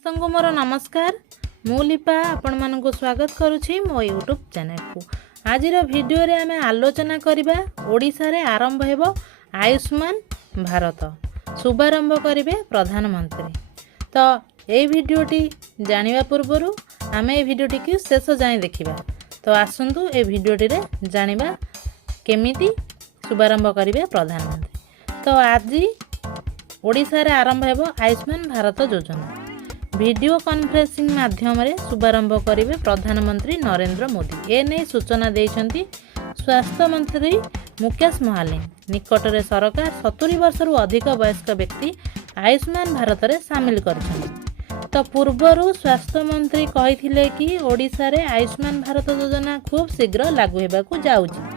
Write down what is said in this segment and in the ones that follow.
समस्त मोर नमस्कार मु लिपा आपण मानक स्वागत करुछि मो यूट्यूब चैनल को। आज वीडियो रे आमे आलोचना करिबा ओडिसा रे आरंभ हेबो आयुष्मान भारत शुभारंभ करिवे प्रधानमंत्री। तो ए वीडियोटी जानिबा पूर्वरु आमे ए वीडियोटी की शेष जाय देखिबा। तो आसंतु ए वीडियोटी रे जानिबा केमिति शुभारंभ करिवे प्रधानमंत्री। तो आज ओडिसा रे आरंभ हेबो आयुष्मान भारत योजना वीडियो कॉन्फ्रेंसिंग माध्यम रे शुभारंभ करिवे प्रधानमंत्री नरेंद्र मोदी। ए नै सूचना देइछंती स्वास्थ्य मंत्री मुकेश महालिंग। निकट रे सरकार 70 वर्ष रु अधिक वयस्क व्यक्ति आयुष्मान भारत रे शामिल करछंती। तो पूर्वरु स्वास्थ्य मंत्री कहिथिले कि ओडिसा रे आयुष्मान भारत योजना खूब शीघ्र लागू हेबाकू जाउची।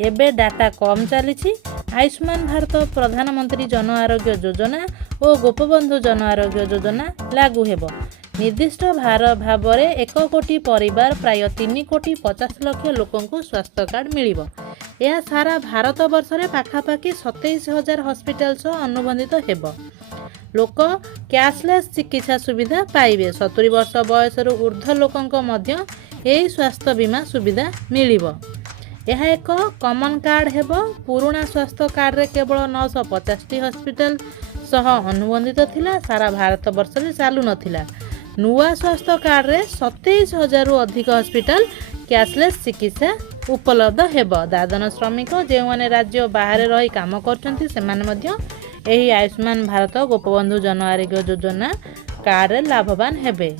एबे डाटा कम चली। आयुष्मान भारत प्रधानमंत्री जन आरोग्य योजना और गोपबंधु जन आरोग्य योजना लागू हेबो। निर्दिष्ट भाव में 1 कोटी परिवार प्राय 3 कोटी 50 लाख लोकंकु स्वास्थ्य कार्ड मिलिबो। यह सारा भारत वर्ष में पाखापाखि 27,000 हॉस्पिटल अनुबंधित हेबो। लोक कैशलेस चिकित्सा सुविधा पाइबे। 70 वर्ष बयस ऊर्ध लोकंक मध्य एही स्वास्थ्य बीमा सुविधा मिलिबो। यह एक कॉमन कार्ड हेबो। पुराना स्वास्थ्य कार्ड रे केवल 950 हॉस्पिटल सह अनुबंधित थिला। सारा भारत वर्ष में चालू नथिला। नुआ स्वास्थ्य कार्ड रे 27,000 रु अधिक हॉस्पिटल कैशलेस चिकित्सा उपलब्ध हेबो। दादन श्रमिक जे माने राज्य बाहर रही काम करछंती सेमाने मध्य एही आयुष्मान भारत गोपबंधु जन आरोग्य योजना कार्ड रे लाभवान हेबे।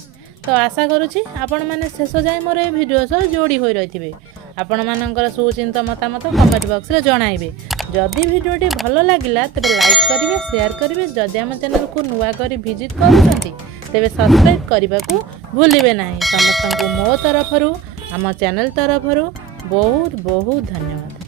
तो आशा करुछि आपण माने शेष जाय मोर ए वीडियो सह जोड़ी होई रहिथिबे। आपण मानकर सुचिंत मतामत कमेंट बॉक्स रे जणाइबे। जदि वीडियोटी भल लागिला तेबे लाइक करिवे, शेयर करिवे। जदि हम चैनल को नुआ करी विजिट करूछंती तेबे सब्सक्राइब करबा को भूलिबे नाही। समस्त को मो तरफरु हम चैनल तरफरु बहुत बहुत धन्यवाद।